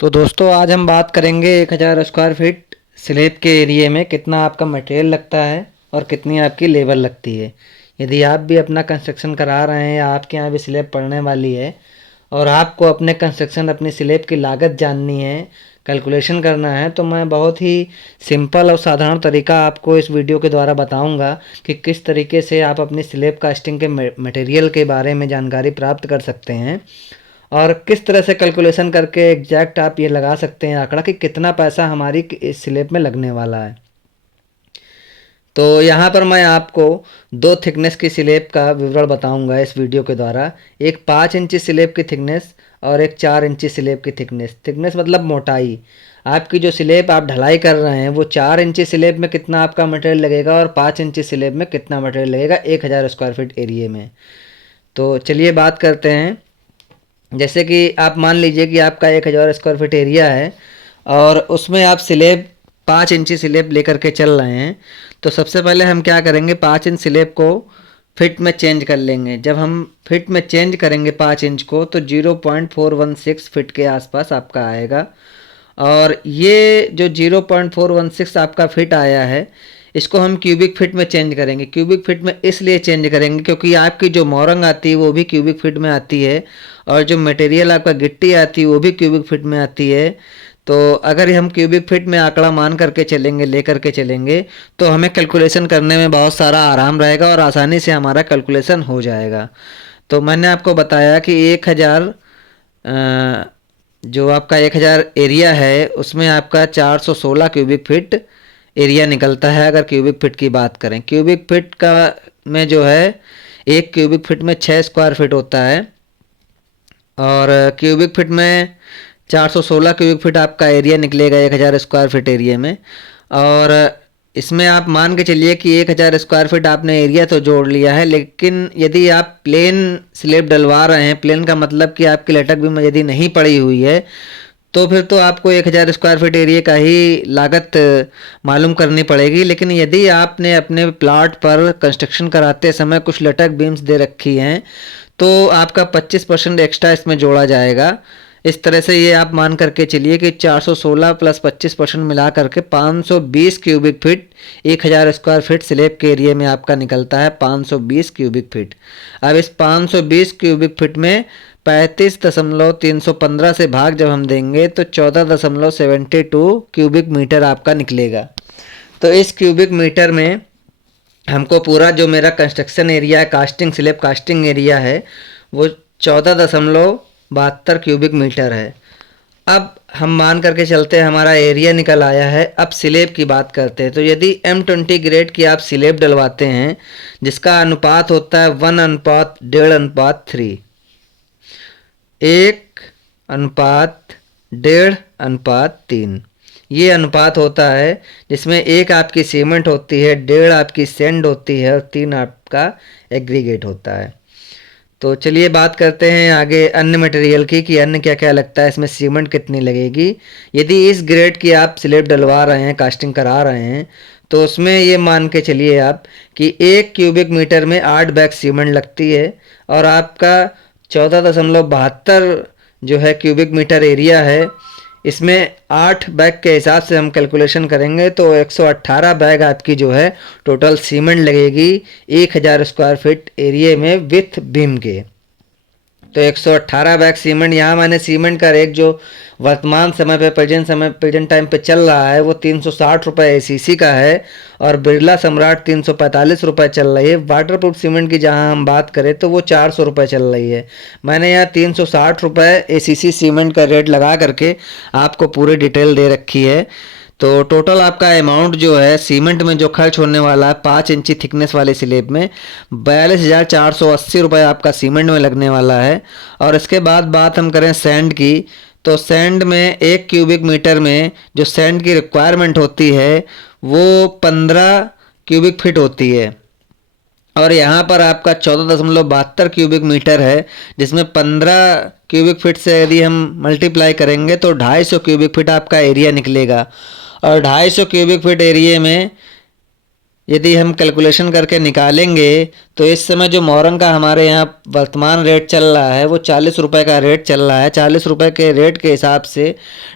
तो दोस्तों आज हम बात करेंगे 1000 स्क्वायर फीट स्लैब के एरिए में कितना आपका मटेरियल लगता है और कितनी आपकी लेबर लगती है। यदि आप भी अपना कंस्ट्रक्शन करा रहे हैं या आपके यहाँ भी स्लैब पड़ने वाली है और आपको अपने कंस्ट्रक्शन अपनी स्लैब की लागत जाननी है, कैलकुलेशन करना है, तो मैं बहुत ही सिंपल और साधारण तरीका आपको इस वीडियो के द्वारा बताऊंगा कि किस तरीके से आप अपनी स्लैब कास्टिंग के मटेरियल के बारे में जानकारी प्राप्त कर सकते हैं और किस तरह से कैलकुलेशन करके एग्जैक्ट आप ये लगा सकते हैं आंकड़ा कि कितना पैसा हमारी इस स्लैब में लगने वाला है। तो यहाँ पर मैं आपको दो थिकनेस की स्लैब का विवरण बताऊंगा इस वीडियो के द्वारा। एक 5 इंची स्लैब की थिकनेस और एक 4 इंची स्लैब की थिकनेस। थिकनेस मतलब मोटाई। आपकी जो स्लैब आप ढलाई कर रहे हैं वो 4 इंची स्लैब में कितना आपका मटेरियल लगेगा और 5 इंची स्लैब में कितना मटेरियल लगेगा 1000 स्क्वायर फीट एरिए में। तो चलिए बात करते हैं। जैसे कि आप मान लीजिए कि आपका 1000 स्क्वायर फीट एरिया है और उसमें आप स्लैब 5 इंची स्लैब लेकर के चल रहे हैं। तो सबसे पहले हम क्या करेंगे, 5 इंच स्लैब को फिट में चेंज कर लेंगे। जब हम फिट में चेंज करेंगे 5 इंच को तो 0.416 फिट के आसपास आपका आएगा। और ये जो 0.416 आपका फिट आया है इसको हम क्यूबिक फिट में चेंज करेंगे। क्यूबिक फिट में इसलिए चेंज करेंगे क्योंकि आपकी जो मोरंग आती है वो भी क्यूबिक फिट में आती है और जो मटेरियल आपका गिट्टी आती है वो भी क्यूबिक फिट में आती है। तो अगर हम क्यूबिक फिट में आंकड़ा मान करके चलेंगे, ले करके चलेंगे, तो हमें कैलकुलेशन करने में बहुत सारा आराम रहेगा और आसानी से हमारा कैलकुलेशन हो जाएगा। तो मैंने आपको बताया कि 1000 जो आपका 1000 एरिया है उसमें आपका 416 क्यूबिक फिट एरिया निकलता है। अगर क्यूबिक फिट की बात करें, क्यूबिक फिट का में जो है एक क्यूबिक फिट में 6 स्क्वायर फिट होता है और क्यूबिक फिट में 416 क्यूबिक फिट आपका एरिया निकलेगा 1000 स्क्वायर फिट एरिया में। और इसमें आप मान के चलिए कि 1000 स्क्वायर फिट आपने एरिया तो जोड़ लिया है, लेकिन यदि आप प्लेन स्लैब डलवा रहे हैं, प्लेन का मतलब कि आपकी लटक भी यदि नहीं पड़ी हुई है, तो फिर तो आपको 1000 स्क्वायर फीट एरिया का ही लागत मालूम करनी पड़ेगी। लेकिन यदि आपने अपने प्लाट पर कंस्ट्रक्शन कराते समय कुछ लटक बीम्स दे रखी हैं तो आपका 25% एक्स्ट्रा इसमें जोड़ा जाएगा। इस तरह से ये आप मान करके चलिए कि 416 प्लस 25% मिला करके 520 cubic fit 1000 square feet slab के एरिया में आपका निकलता है। 520 क्यूबिक फिट। अब इस 520 क्यूबिक फिट में 35.315 से भाग जब हम देंगे तो 14.72 क्यूबिक मीटर आपका निकलेगा। तो इस क्यूबिक मीटर में हमको पूरा जो मेरा कंस्ट्रक्शन एरिया है, कास्टिंग स्लैब कास्टिंग एरिया है, वो 14.72 क्यूबिक मीटर है। अब हम मान करके चलते हैं हमारा एरिया निकल आया है। अब स्लैब की बात करते हैं। तो यदि M20 ग्रेड की आप स्लैब डलवाते हैं जिसका अनुपात होता है 1:1.5:3, 1:1.5:3, ये अनुपात होता है जिसमें 1 आपकी सीमेंट होती है, 1.5 आपकी सैंड होती है और 3 आपका एग्रीगेट होता है। तो चलिए बात करते हैं आगे अन्य मटेरियल की कि अन्य क्या क्या लगता है, इसमें सीमेंट कितनी लगेगी। यदि इस ग्रेड की आप स्लैब डलवा रहे हैं, कास्टिंग करा रहे हैं, तो उसमें ये मान के चलिए आप कि 1 क्यूबिक मीटर में 8 बैग सीमेंट लगती है और आपका 14.72 जो है क्यूबिक मीटर एरिया है, इसमें 8 बैग के हिसाब से हम कैलकुलेशन करेंगे तो 118 बैग आपकी जो है टोटल सीमेंट लगेगी 1000 स्क्वायर फीट एरिया में विथ बीम के। तो 118 बैग सीमेंट, यहाँ मैंने सीमेंट का रेट जो वर्तमान समय पे प्रेजेंट टाइम पे चल रहा है वो 360 रुपये ACC का है और बिरला सम्राट 345 रुपये चल रही है। वाटरप्रूफ सीमेंट की जहाँ हम बात करें तो वो 400 रुपये चल रही है। मैंने यहाँ 360 रुपये ACC सीमेंट का रेट लगा करके आपको पूरी डिटेल दे रखी है। तो टोटल आपका अमाउंट जो है सीमेंट में जो खर्च होने वाला है 5 इंची थिकनेस वाले स्लैब में 42,480 रुपये आपका सीमेंट में लगने वाला है। और इसके बाद बात हम करें सैंड की, तो सैंड में 1 क्यूबिक मीटर में जो सैंड की रिक्वायरमेंट होती है वो 15 क्यूबिक फिट होती है और यहाँ पर आपका 14.72 क्यूबिक मीटर है, जिसमें 15 क्यूबिक फिट से यदि हम मल्टीप्लाई करेंगे तो 250 क्यूबिक फिट आपका एरिया निकलेगा। और 250 क्यूबिक फिट एरिया में यदि हम कैलकुलेशन करके निकालेंगे तो इस समय जो मोरंग का हमारे यहाँ वर्तमान रेट चल रहा है वो 40 रुपये का रेट चल रहा है। 40 रुपये के रेट के हिसाब से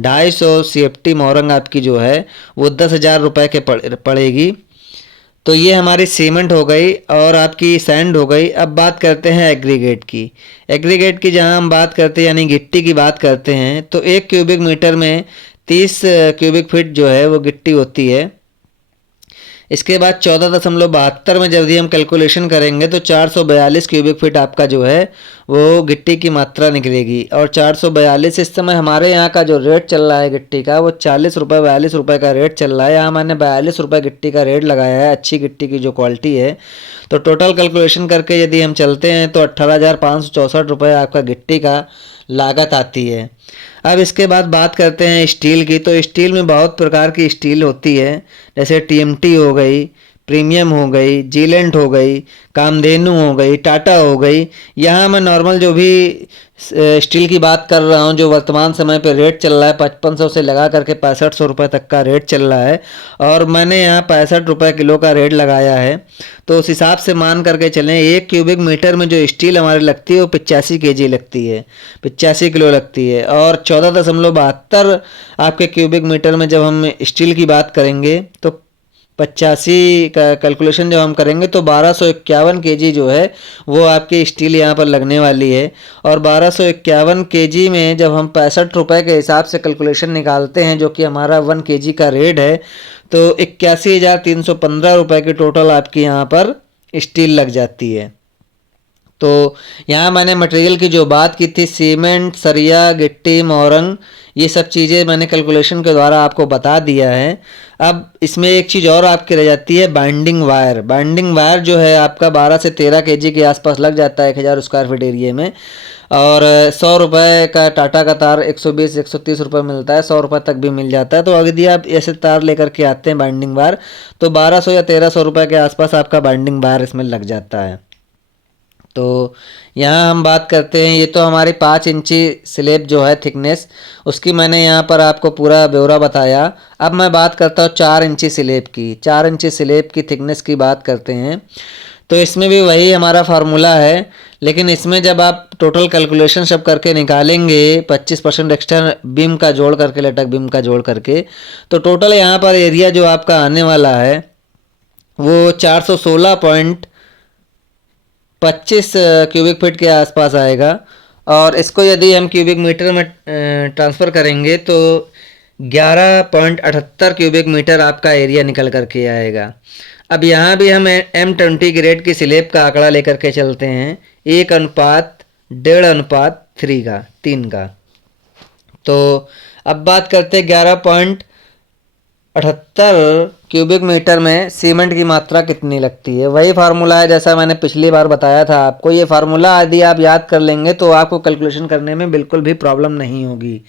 250 CFT मोरंग आपकी जो है वो 10,000 रुपये के पड़ेगी। तो ये हमारी सीमेंट हो गई और आपकी सैंड हो गई। अब बात करते हैं एग्रीगेट की। एग्रीगेट की जहाँ हम बात करते हैं यानी गिट्टी की बात करते हैं तो 1 क्यूबिक मीटर में 30 क्यूबिक फीट जो है वो गिट्टी होती है। इसके बाद 14.72 में जब हम कैलकुलेशन करेंगे तो 442 क्यूबिक फीट आपका जो है वो गिट्टी की मात्रा निकलेगी। और 442 इस समय हमारे यहाँ का जो रेट चल रहा है गिट्टी का वो 40 रुपये 42 रुपये का रेट चल रहा है। यहाँ मैंने 42 रुपये गिट्टी का रेट लगाया है अच्छी गिट्टी की जो क्वालिटी है। तो टोटल कैलकुलेशन करके यदि हम चलते हैं तो 18,564 रुपये आपका गिट्टी का लागत आती है। अब इसके बाद बात करते हैं स्टील की। तो स्टील में बहुत प्रकार की स्टील होती है, जैसे TMT हो गई, प्रीमियम हो गई, जीलेंट हो गई, कामधेनु हो गई, टाटा हो गई। यहाँ मैं नॉर्मल जो भी स्टील की बात कर रहा हूँ जो वर्तमान समय पे रेट चल रहा है 5500 से लगा करके 6500 रुपये तक का रेट चल रहा है और मैंने यहाँ 65 रुपये किलो का रेट लगाया है। तो उस हिसाब से मान करके चलें 1 क्यूबिक मीटर में जो स्टील हमारी लगती है वो 85 kg लगती है, 85 किलो लगती है। और 14.72 आपके क्यूबिक मीटर में जब हम स्टील की बात करेंगे तो 85 का कैलकुलेशन जब हम करेंगे तो 1251 kg जो है वो आपकी स्टील यहाँ पर लगने वाली है। और 1251 kg में जब हम 65 रुपये के हिसाब से कैलकुलेशन निकालते हैं जो कि हमारा 1 kg का रेट है तो 81,315 रुपये की टोटल आपकी यहाँ पर स्टील लग जाती है। तो यहाँ मैंने मटेरियल की जो बात की थी सीमेंट, सरिया, गिट्टी, मोरंग, ये सब चीज़ें मैंने कैलकुलेशन के द्वारा आपको बता दिया है। अब इसमें एक चीज़ और आपकी रह जाती है बाइंडिंग वायर। बाइंडिंग वायर जो है आपका 12 से 13 kg के आसपास लग जाता है 1000 स्क्वायर फीट एरिया में। और 100 रुपये का टाटा का तार 120-130 रुपये मिलता है, 100 रुपये तक भी मिल जाता है। तो यदि आप ऐसे तार लेकर के आते हैं बाइंडिंग वायर तो 1200 या 1300 रुपये के आसपास आपका बाइंडिंग वायर इसमें लग जाता है। तो यहाँ हम बात करते हैं, ये तो हमारी 5 इंची स्लेब जो है थिकनेस उसकी मैंने यहाँ पर आपको पूरा ब्यौरा बताया। अब मैं बात करता हूँ 4 इंची स्लेब की। 4 इंची स्लेब की थिकनेस की बात करते हैं तो इसमें भी वही हमारा फार्मूला है, लेकिन इसमें जब आप टोटल कैलकुलेशन सब करके निकालेंगे 25% एक्स्ट्रा बीम का जोड़ करके, लटक बीम का जोड़ करके, तो टोटल यहाँ पर एरिया जो आपका आने वाला है वो 416.25 क्यूबिक फीट के आसपास आएगा। और इसको यदि हम क्यूबिक मीटर में ट्रांसफ़र करेंगे तो 11.78 क्यूबिक मीटर आपका एरिया निकल करके आएगा। अब यहाँ भी हम M20 ग्रेड की स्लेब का आंकड़ा लेकर के चलते हैं 1:1.5:3 का 3 का। तो अब बात करते हैं 11.78 क्यूबिक मीटर में सीमेंट की मात्रा कितनी लगती है। वही फार्मूला है जैसा मैंने पिछली बार बताया था आपको। ये फार्मूला यदि आप याद कर लेंगे तो आपको कैलकुलेशन करने में बिल्कुल भी प्रॉब्लम नहीं होगी।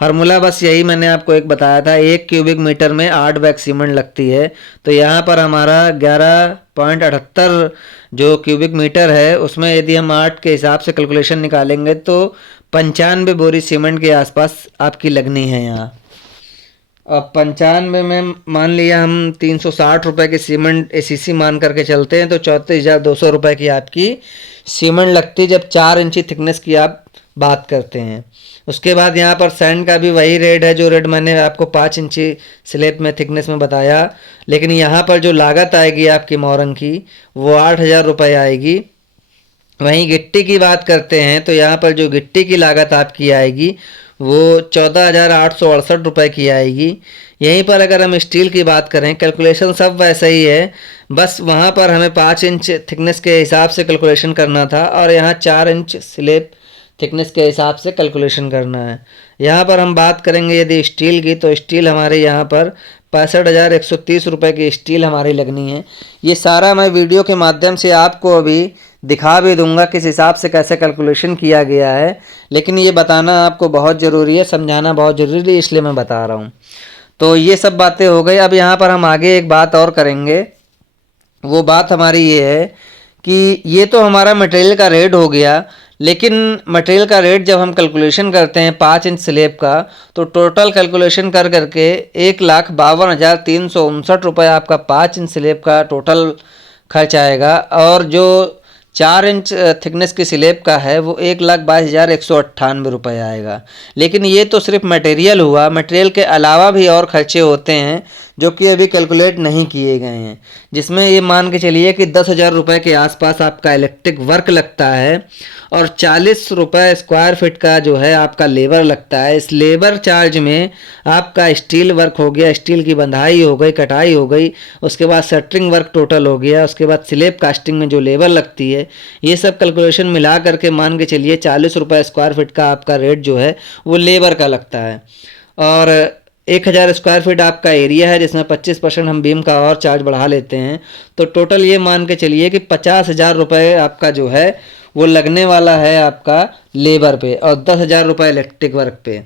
फार्मूला बस यही मैंने आपको एक बताया था, 1 क्यूबिक मीटर में 8 बैग सीमेंट लगती है। तो यहाँ पर हमारा 11.78 जो क्यूबिक मीटर है उसमें यदि हम 8 के हिसाब से कैलकुलेशन निकालेंगे तो 95 बोरी सीमेंट के आसपास आपकी लगनी है यहाँ। अब 95 में मान लिया हम 360 रुपये की सीमेंट ACC मान करके चलते हैं तो 34,200 रुपये की आपकी सीमेंट लगती है जब 4 इंची थिकनेस की आप बात करते हैं। उसके बाद यहाँ पर सैंड का भी वही रेट है जो रेट मैंने आपको 5 इंची स्लेब में थिकनेस में बताया, लेकिन यहाँ पर जो लागत आएगी आपकी मोरंग की वो 8,000 रुपये आएगी। वहीं गिट्टी की बात करते हैं तो यहाँ पर जो गिट्टी की लागत आपकी आएगी वो 14,868 रुपये की आएगी। यहीं पर अगर हम स्टील की बात करें कैलकुलेशन सब वैसा ही है, बस वहाँ पर हमें 5 इंच थिकनेस के हिसाब से कैलकुलेशन करना था और यहाँ 4 इंच स्लेब थिकनेस के हिसाब से कैलकुलेशन करना है। यहाँ पर हम बात करेंगे यदि स्टील की तो स्टील हमारे यहाँ पर 65,130 रुपये की स्टील हमारी लगनी है। ये सारा मैं वीडियो के माध्यम से आपको अभी दिखा भी दूंगा किस हिसाब से कैसे कैलकुलेशन किया गया है, लेकिन ये बताना आपको बहुत ज़रूरी है, समझाना बहुत ज़रूरी है, इसलिए मैं बता रहा हूँ। तो ये सब बातें हो गई। अब यहाँ पर हम आगे एक बात और करेंगे। वो बात हमारी ये है कि ये तो हमारा मटेरियल का रेट हो गया, लेकिन मटेरियल का रेट जब हम कैलकुलेशन करते हैं 5 इंच स्लैब का, तो टोटल कैलकुलेशन कर करके 1,52,359 रुपये आपका 5 इंच स्लैब का टोटल खर्च आएगा। और जो 4 इंच थिकनेस की स्लैब का है वो 1,22,198 रुपये आएगा। लेकिन ये तो सिर्फ मटेरियल हुआ, मटेरियल के अलावा भी और खर्चे होते हैं जो कि अभी कैलकुलेट नहीं किए गए हैं, जिसमें ये मान के चलिए कि 10,000 रुपये के आसपास आपका इलेक्ट्रिक वर्क लगता है और 40 रुपये स्क्वायर फीट का जो है आपका लेबर लगता है। इस लेबर चार्ज में आपका स्टील वर्क हो गया, स्टील की बंधाई हो गई, कटाई हो गई, उसके बाद शटरिंग वर्क टोटल हो गया, उसके बाद स्लैब कास्टिंग में जो लेबर लगती है, ये सब कैलकुलेशन मिला करके मान के चलिए 40 रुपये स्क्वायर फीट का आपका रेट जो है वो लेबर का लगता है। और 1,000 स्क्वायर फीट आपका एरिया है जिसमें 25% हम बीम का और चार्ज बढ़ा लेते हैं, तो टोटल ये मान के चलिए कि 50,000 रुपये आपका जो है वो लगने वाला है आपका लेबर पे और 10,000 रुपये इलेक्ट्रिक वर्क पे।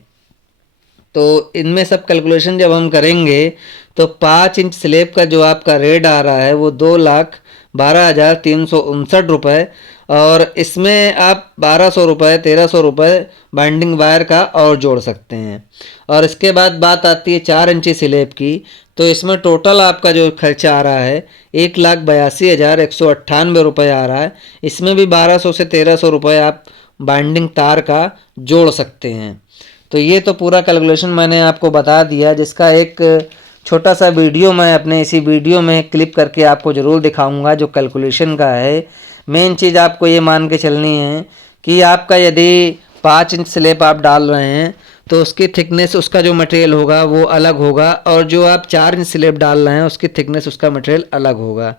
तो इनमें सब कैलकुलेशन जब हम करेंगे तो 5 इंच स्लैब का जो आपका रेट आ रहा है वो 2,12,359 रुपये, और इसमें आप 1,200 रुपये 1,300 रुपये बाइंडिंग वायर का और जोड़ सकते हैं। और इसके बाद बात आती है 4 इंची स्लैब की, तो इसमें टोटल आपका जो खर्चा आ रहा है 1,82,198 रुपये आ रहा है। इसमें भी 1,200 से 1,300 रुपये आप बाइंडिंग तार का जोड़ सकते हैं। तो ये तो पूरा कैलकुलेशन मैंने आपको बता दिया, जिसका एक छोटा सा वीडियो मैं अपने इसी वीडियो में क्लिप करके आपको ज़रूर दिखाऊंगा जो कैलकुलेशन का है। मेन चीज़ आपको ये मान के चलनी है कि आपका यदि 5 इंच स्लैब आप डाल रहे हैं तो उसकी थिकनेस, उसका जो मटेरियल होगा वो अलग होगा, और जो आप 4 इंच स्लैब डाल रहे हैं उसकी थिकनेस, उसका मटेरियल अलग होगा।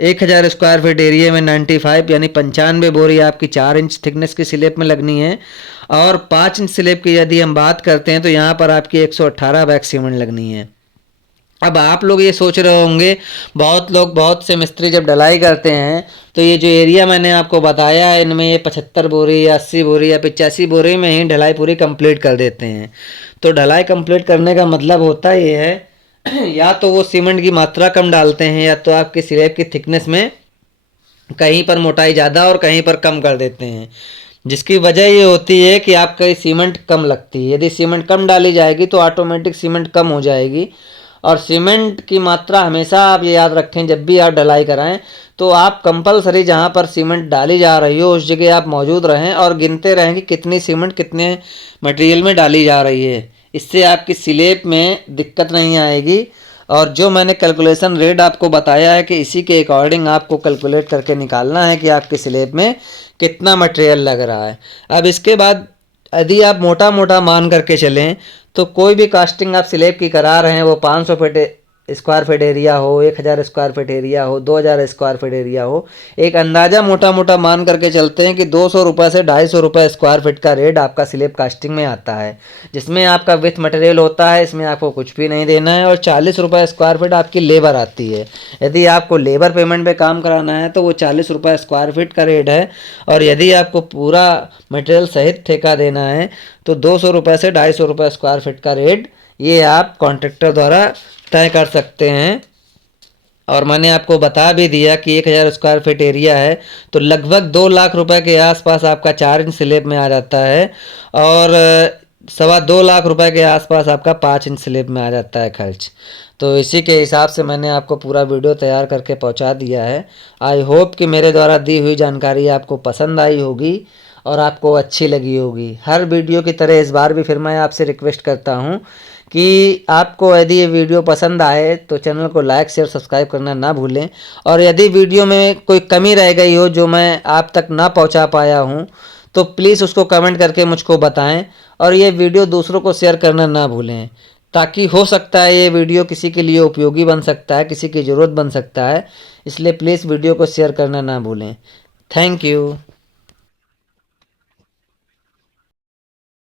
1,000 स्क्वायर फीट एरिया में 95 यानी 95 बोरी आपकी 4 इंच थिकनेस की स्लैब में लगनी है। और 5 इंच स्लैब की यदि हम बात करते हैं तो यहाँ पर आपकी 118 बैग सीमेंट लगनी है। अब आप लोग ये सोच रहे होंगे, बहुत लोग, बहुत से मिस्त्री जब ढलाई करते हैं तो ये जो एरिया मैंने आपको बताया है इनमें ये 75 बोरी या 80 बोरी या 85 बोरी में ही ढलाई पूरी कंप्लीट कर देते हैं। तो ढलाई कंप्लीट करने का मतलब होता ये है या तो वो सीमेंट की मात्रा कम डालते हैं या तो आपकी स्लैब की थिकनेस में कहीं पर मोटाई ज़्यादा और कहीं पर कम कर देते हैं, जिसकी वजह ये होती है कि आपका सीमेंट कम लगती है। यदि सीमेंट कम डाली जाएगी तो ऑटोमेटिक सीमेंट कम हो जाएगी। और सीमेंट की मात्रा हमेशा आप ये याद रखें, जब भी आप ढलाई कराएं तो आप कंपलसरी जहाँ पर सीमेंट डाली जा रही हो उस जगह आप मौजूद रहें और गिनते रहें कि कितनी सीमेंट कितने मटेरियल में डाली जा रही है। इससे आपकी स्लैब में दिक्कत नहीं आएगी। और जो मैंने कैलकुलेशन रेट आपको बताया है कि इसी के अकॉर्डिंग आपको कैलकुलेट करके निकालना है कि आपकी स्लैब में कितना मटेरियल लग रहा है। अब इसके बाद यदि आप मोटा मोटा मान करके चलें तो कोई भी कास्टिंग आप स्लैब की करा रहे हैं वो 500 फीट स्क्वायर फीट एरिया हो, 1,000 स्क्वायर फीट एरिया हो, 2,000 स्क्वायर फीट एरिया हो, एक अंदाज़ा मोटा मोटा मान करके चलते हैं कि 200 रुपये से 250 रुपये स्क्वायर फीट का रेट आपका स्लैब कास्टिंग में आता है, जिसमें आपका विथ मटेरियल होता है, इसमें आपको कुछ भी नहीं देना है। और 40 रुपये स्क्वायर फीट आपकी लेबर आती है। यदि आपको लेबर पेमेंट पे काम कराना है तो वो 40 रुपये स्क्वायर फीट का रेट है। और यदि आपको पूरा मटेरियल सहित ठेका देना है तो 200 रुपये से 250 रुपये स्क्वायर फीट का रेट ये आप कॉन्ट्रैक्टर द्वारा तय कर सकते हैं। और मैंने आपको बता भी दिया कि 1,000 स्क्वायर फीट एरिया है तो लगभग 2 लाख रुपए के आसपास आपका 4 इंच स्लैब में आ जाता है, और 2.25 लाख रुपए के आसपास आपका 5 इंच स्लैब में आ जाता है खर्च। तो इसी के हिसाब से मैंने आपको पूरा वीडियो तैयार करके पहुंचा दिया है। आई होप कि मेरे द्वारा दी हुई जानकारी आपको पसंद आई होगी और आपको अच्छी लगी होगी। हर वीडियो की तरह इस बार भी फिर मैं आपसे रिक्वेस्ट करता हूं कि आपको यदि ये वीडियो पसंद आए तो चैनल को लाइक शेयर सब्सक्राइब करना ना भूलें। और यदि वीडियो में कोई कमी रह गई हो जो मैं आप तक ना पहुंचा पाया हूं तो प्लीज़ उसको कमेंट करके मुझको बताएं। और ये वीडियो दूसरों को शेयर करना ना भूलें, ताकि हो सकता है ये वीडियो किसी के लिए उपयोगी बन सकता है, किसी की ज़रूरत बन सकता है। इसलिए प्लीज़ वीडियो को शेयर करना ना भूलें। Thank you.